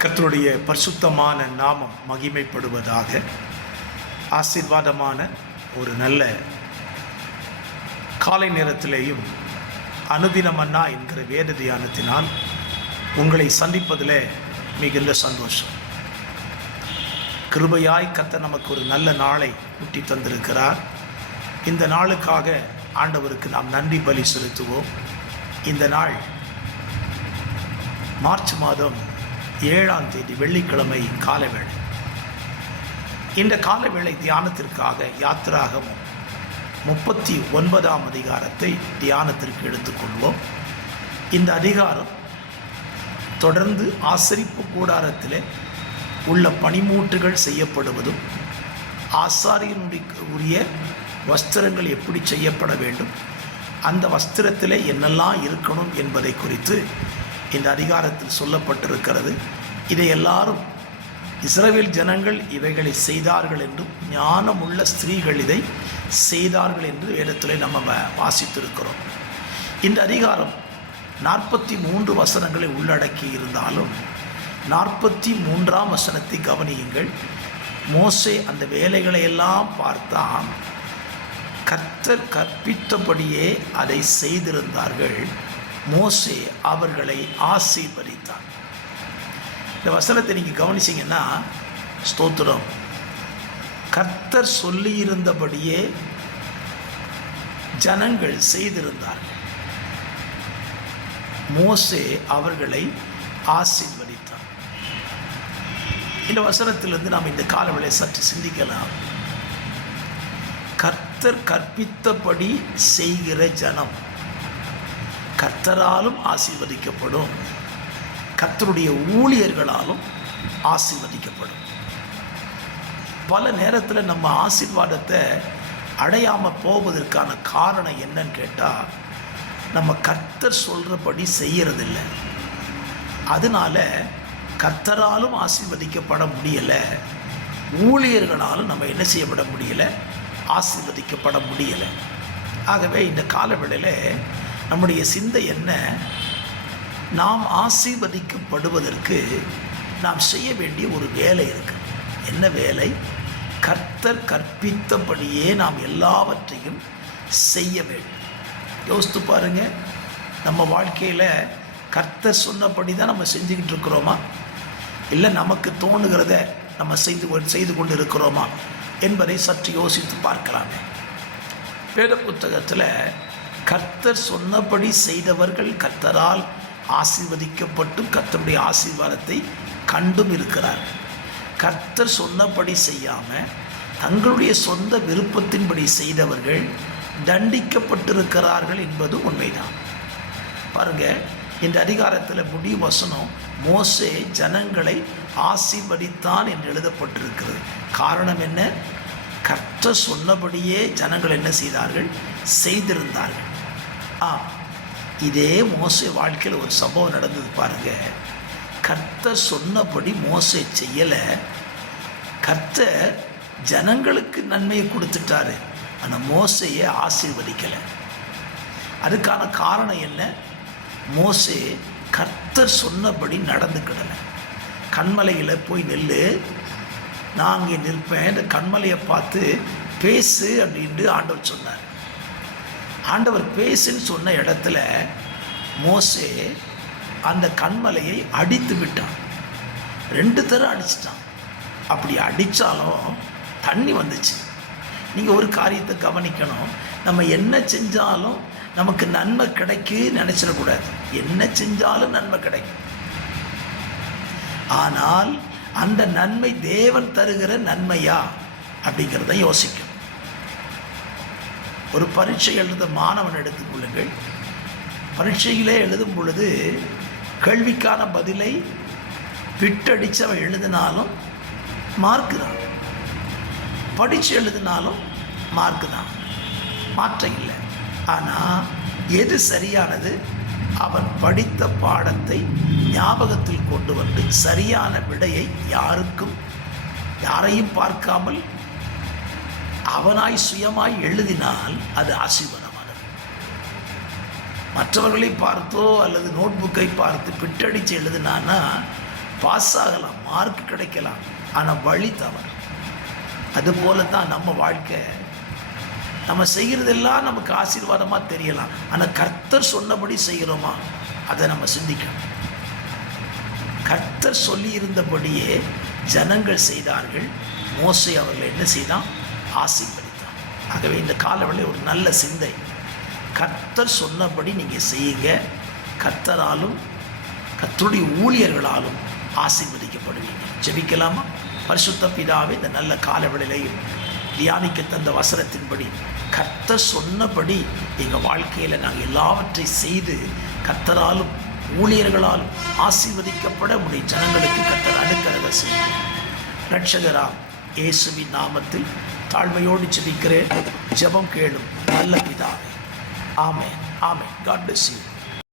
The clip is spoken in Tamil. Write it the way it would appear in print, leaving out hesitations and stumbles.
கர்த்தருடைய பரிசுத்தமான நாமம் மகிமைப்படுவதாக. ஆசீர்வாதமான ஒரு நல்ல காலை நேரத்திலேயும் அனுதினமன்னா என்கிற வேத தியானத்தினால் உங்களை சந்திப்பதில் மிகுந்த சந்தோஷம். கிருபையாய் கர்த்தர் நமக்கு ஒரு நல்ல நாளை கூட்டி தந்திருக்கிறார். இந்த நாளுக்காக ஆண்டவருக்கு நாம் நன்றி பலி செலுத்துவோம். இந்த நாள் மார்ச் மாதம் 7ஆம் தேதி வெள்ளிக்கிழமை காலவேளை. இந்த காலவேளை தியானத்திற்காக யாத்திராகமம் 39ஆம் அதிகாரத்தை தியானத்திற்கு எடுத்துக்கொள்வோம். இந்த அதிகாரம் தொடர்ந்து ஆசரிப்பு கூடாரத்தில் உள்ள பனிமூட்டுகள் செய்யப்படுவதும், ஆசாரியனுடைய வஸ்திரங்கள் எப்படி செய்யப்பட வேண்டும், அந்த வஸ்திரத்தில் என்னெல்லாம் இருக்கணும் என்பதை குறித்து இந்த அதிகாரத்தில் சொல்லப்பட்டிருக்கிறது. இதை எல்லாரும் இஸ்ரவேல் ஜனங்கள் இவைகளை செய்தார்கள் என்றும், ஞானமுள்ள ஸ்திரீகள் இதை செய்தார்கள் என்று வேதத்தில் நம்ம வாசித்திருக்கிறோம். இந்த அதிகாரம் 43 வசனங்களை உள்ளடக்கி இருந்தாலும் 43ஆம் வசனத்தை கவனியுங்கள். மோசே அந்த வேலைகளை எல்லாம் பார்த்தான், கர்த்தர் கற்பித்தபடியே அதை செய்திருந்தார்கள், மோசே அவர்களை ஆசீர்வதித்தார். இந்த வசனத்தை நீங்கள் கவனிச்சிங்கன்னா ஸ்தோத்திரம், கர்த்தர் சொல்லியிருந்தபடியே ஜனங்கள் செய்திருந்தார்கள், மோசே அவர்களை ஆசீர்வதித்தார். இந்த வசனத்திலிருந்து நாம் இந்த காலவேளை சற்று சிந்திக்கலாம். கர்த்தர் கற்பித்தபடி செய்கிற ஜனம் கர்த்தராலும் ஆசீர்வதிக்கப்படும், கர்த்தருடைய ஊழியர்களாலும் ஆசீர்வதிக்கப்படும். பல நேரத்தில் நம்ம ஆசீர்வாதத்தை அடையாமல் போவதற்கான காரணம் என்னன்னு கேட்டால், நம்ம கர்த்தர் சொல்கிறபடி செய்யறதில்லை. அதனால கர்த்தராலும் ஆசீர்வதிக்கப்பட முடியலை, ஊழியர்களாலும் நம்ம என்ன செய்யப்பட முடியலை, ஆசீர்வதிக்கப்பட முடியலை. ஆகவே இந்த காலவேளையில் நம்முடைய சிந்தை என்ன, நாம் ஆசீர்வதிக்கப்படுவதற்கு நாம் செய்ய வேண்டிய ஒரு வேலை இருக்குது. என்ன வேலை? கர்த்தர் கற்பித்தபடியே நாம் எல்லாவற்றையும் செய்ய வேண்டும். யோசித்து பாருங்க, நம்ம வாழ்க்கையில் கர்த்தர் சொன்னபடி தான் நம்ம செஞ்சுக்கிட்டு இருக்கிறோமா, இல்லை நமக்கு தோணுகிறத நம்ம செய்து கொண்டு இருக்கிறோமா என்பதை சற்று யோசித்து பார்க்கலாமே. வேத புத்தகத்தில் கர்த்தர் சொன்னபடி செய்தவர்கள் கர்த்தரால் ஆசீர்வதிக்கப்பட்டு கர்த்தருடைய ஆசீர்வாதத்தை கண்டும் இருக்கிறார்கள். கர்த்தர் சொன்னபடி செய்யாமல் தங்களுடைய சொந்த விருப்பத்தின்படி செய்தவர்கள் தண்டிக்கப்பட்டிருக்கிறார்கள் என்பது உண்மைதான். பாருங்க, இந்த அதிகாரத்தில் முடிவு வசனம் மோசே ஜனங்களை ஆசீர்வதித்தான் என்று எழுதப்பட்டிருக்கிறது. காரணம் என்ன? கர்த்தர் சொன்னபடியே ஜனங்கள் என்ன செய்தார்கள்? செய்திருந்தார்கள். இதே மோசே வாழ்க்கையில் ஒரு சம்பவம் நடந்தது பாருங்க. கர்த்தர் சொன்னபடி மோசே செய்யலை, கர்த்தர் ஜனங்களுக்கு நன்மையை கொடுத்துட்டாரு, ஆனால் மோசையை ஆசீர்வதிக்கலை. அதுக்கான காரணம் என்ன? மோசே கர்த்தர் சொன்னபடி நடந்துக்கிடலை. கண்மலையில் போய் நெல்லு, நான் அங்கே நிற்பேன், இந்த கண்மலையை பார்த்து பேசு அப்படின்ட்டு ஆண்டவர் சொன்னார். ஆண்டவர் பேசுன்னு சொன்ன இடத்துல மோசே அந்த கண்மலையை அடித்து விட்டான். 2 தடவை அடிச்சிட்டான். அப்படி அடித்தாலும் தண்ணி வந்துச்சு. நீங்கள் ஒரு காரியத்தை கவனிக்கணும், நம்ம என்ன செஞ்சாலும் நமக்கு நன்மை கிடைக்குன்னு நினச்சிடக்கூடாது. என்ன செஞ்சாலும் நன்மை கிடைக்கும், ஆனால் அந்த நன்மை தேவன் தருகிற நன்மையா அப்படிங்கிறத யோசிக்கும். ஒரு பரீட்சை எழுத மாணவன் எடுத்துக்கொள்ளுங்கள். பரீட்சையிலே எழுதும் பொழுது கேள்விக்கான பதிலை விட்டடித்து அவன் எழுதினாலும் மார்க்கு தான், படித்து எழுதினாலும் மார்க்கு தான், மாற்றம் இல்லை. ஆனால் எது சரியானது? அவன் படித்த பாடத்தை ஞாபகத்தில் கொண்டு வந்து சரியான விடையை யாரையும் பார்க்காமல் அவனாய் சுயமாய் எழுதினால் அது ஆசீர்வாதமானது. மற்றவர்களை பார்த்தோ அல்லது நோட் புக்கை பார்த்து பிட்டடித்து எழுதினான்னா பாஸ் ஆகலாம், மார்க் கிடைக்கலாம், ஆனால் வழி தவறு. அதுபோல தான் நம்ம வாழ்க்கை. நம்ம செய்கிறதெல்லாம் நமக்கு ஆசீர்வாதமாக தெரியலாம், ஆனால் கர்த்தர் சொன்னபடி செய்கிறோமா அதை நம்ம சிந்திக்கணும். கர்த்தர் சொல்லி இருந்தபடியே ஜனங்கள் செய்தார்கள். மோசே அவர்கள் என்ன செய்தான்? ஆசீர்வதித்தான். ஆகவே இந்த காலவெளியில் ஒரு நல்ல சிந்தை, கர்த்தர் சொன்னபடி நீங்கள் செய்யுங்க. கர்த்தராலும் கர்த்தருடைய ஊழியர்களாலும் ஆசீர்வதிக்கப்படுவீங்க. ஜெபிக்கலாமா? பரிசுத்த பிதாவே, இந்த நல்ல காலவெளியிலையும் தியானிக்க தந்த வசனத்தின்படி கர்த்தர் சொன்னபடி எங்கள் வாழ்க்கையில் நாங்கள் எல்லாவற்றையும் செய்து கர்த்தராலும் ஊழியர்களாலும் ஆசீர்வதிக்கப்பட உடைய ஜனங்களுக்கு கர்த்தர் அனுக்கிரக செய்யும். இரட்சகராம் இயேசுவின் நாமத்தில் தாழ்மையோடு ஜெபிக்கிறேன். ஜெபம் கேளும் நல்ல பிதாவே. ஆமென், ஆமென். God bless you.